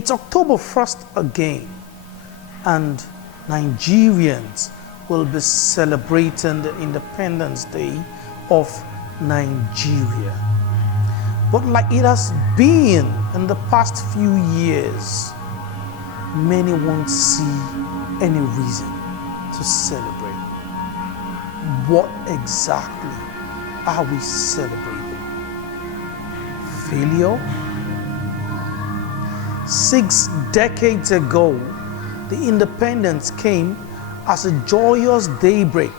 It's October 1st again, and Nigerians will be celebrating the Independence Day of Nigeria. But like it has been in the past few years, many won't see any reason to celebrate. What exactly are we celebrating? Failure? 6 decades ago, the independence came as a joyous daybreak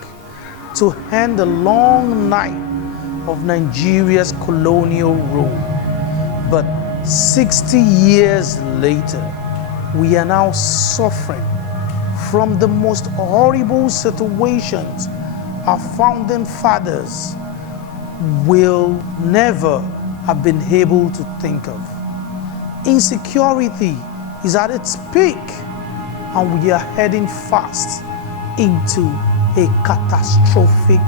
to end the long night of Nigeria's colonial rule. But 60 years later, we are now suffering from the most horrible situations our founding fathers will never have been able to think of. Insecurity is at its peak, and we are heading fast into a catastrophic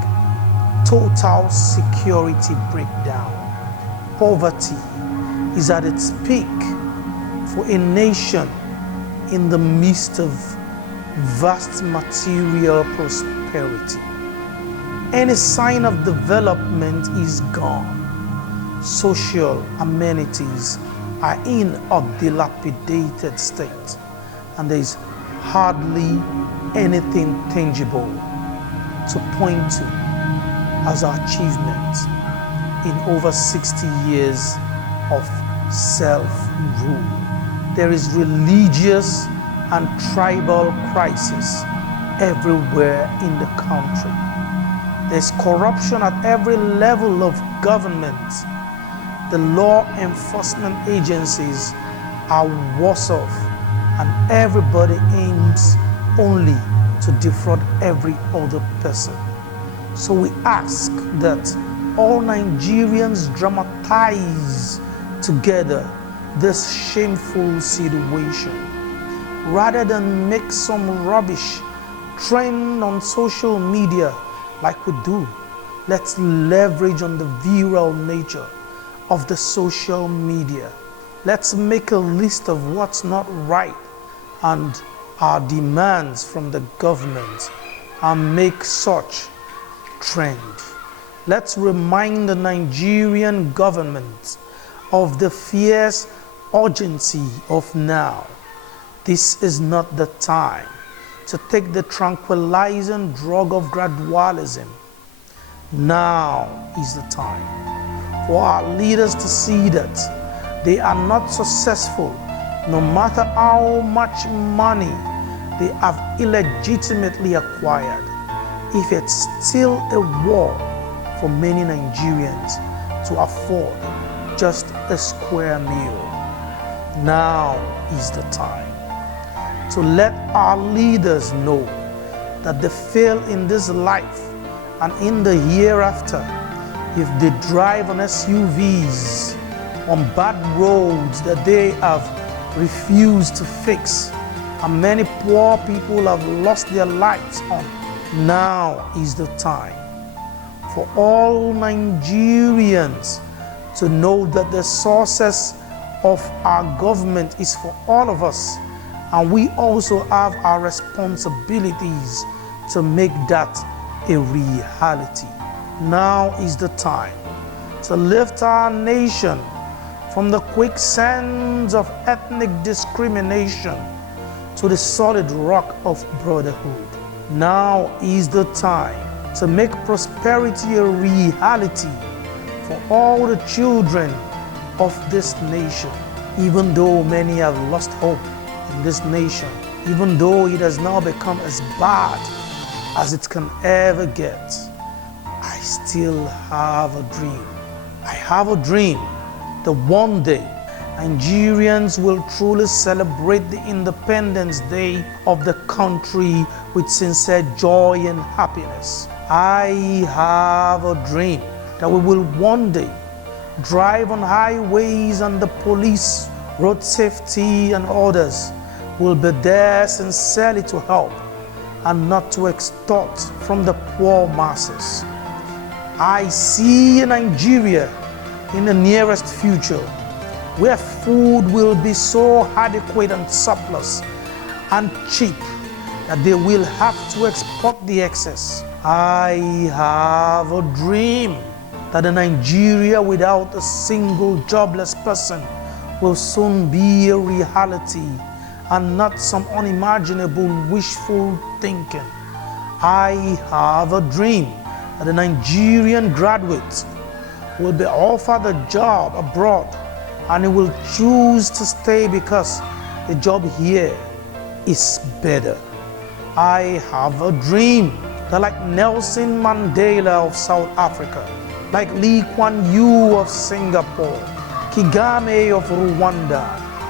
total security breakdown. Poverty is at its peak for a nation in the midst of vast material prosperity. Any sign of development is gone. Social amenities are in a dilapidated state, and there is hardly anything tangible to point to as our achievement in over 60 years of self-rule. There is religious and tribal crisis everywhere in the country. There's corruption at every level of government. The law enforcement agencies are worse off, and everybody aims only to defraud every other person. So we ask that all Nigerians dramatize together this shameful situation. Rather than make some rubbish trend on social media like we do, let's leverage on the viral nature of the social media. Let's make a list of what's not right and our demands from the government and make such trend. Let's remind the Nigerian government of the fierce urgency of now. This is not the time to take the tranquilizing drug of gradualism. Now is the time for our leaders to see that they are not successful no matter how much money they have illegitimately acquired, if it's still a war for many Nigerians to afford just a square meal. Now is the time to let our leaders know that they fail in this life and in the hereafter if they drive on SUVs on bad roads that they have refused to fix, and many poor people have lost their lives on. Now is the time for all Nigerians to know that the sources of our government is for all of us, and we also have our responsibilities to make that a reality. Now is the time to lift our nation from the quicksands of ethnic discrimination to the solid rock of brotherhood. Now is the time to make prosperity a reality for all the children of this nation. Even though many have lost hope in this nation, even though it has now become as bad as it can ever get, I still have a dream. I have a dream that one day Nigerians will truly celebrate the Independence Day of the country with sincere joy and happiness. I have a dream that we will one day drive on highways and the police, road safety and others will be there sincerely to help and not to extort from the poor masses. I see Nigeria in the nearest future where food will be so adequate and surplus and cheap that they will have to export the excess. I have a dream that a Nigeria without a single jobless person will soon be a reality and not some unimaginable wishful thinking. I have a dream that a Nigerian graduate will be offered a job abroad and he will choose to stay because the job here is better. I have a dream that like Nelson Mandela of South Africa, like Lee Kuan Yew of Singapore, Kagame of Rwanda,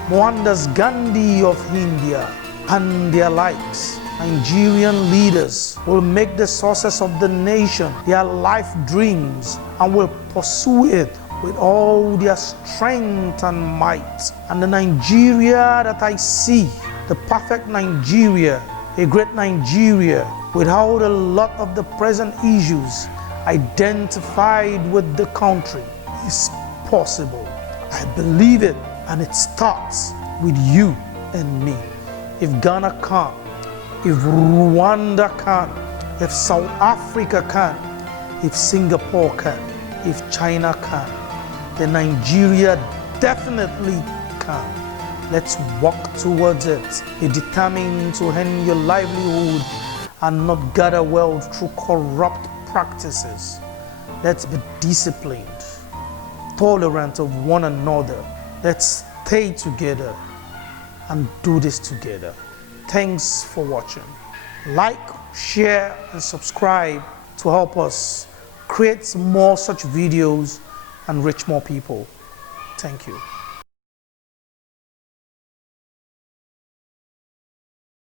Mohandas Gandhi of India, and their likes, Nigerian leaders will make the success of the nation their life dreams and will pursue it with all their strength and might. And the Nigeria that I see, the perfect Nigeria, a great Nigeria without a lot of the present issues identified with the country, is possible. I believe it, and it starts with you and me. If Ghana can, if Rwanda can, if South Africa can, if Singapore can, if China can, then Nigeria definitely can. Let's walk towards it. Be determined to earn your livelihood and not gather wealth through corrupt practices. Let's be disciplined, tolerant of one another. Let's stay together and do this together. Thanks for watching. Like, share, and subscribe to help us create more such videos and reach more people. Thank you.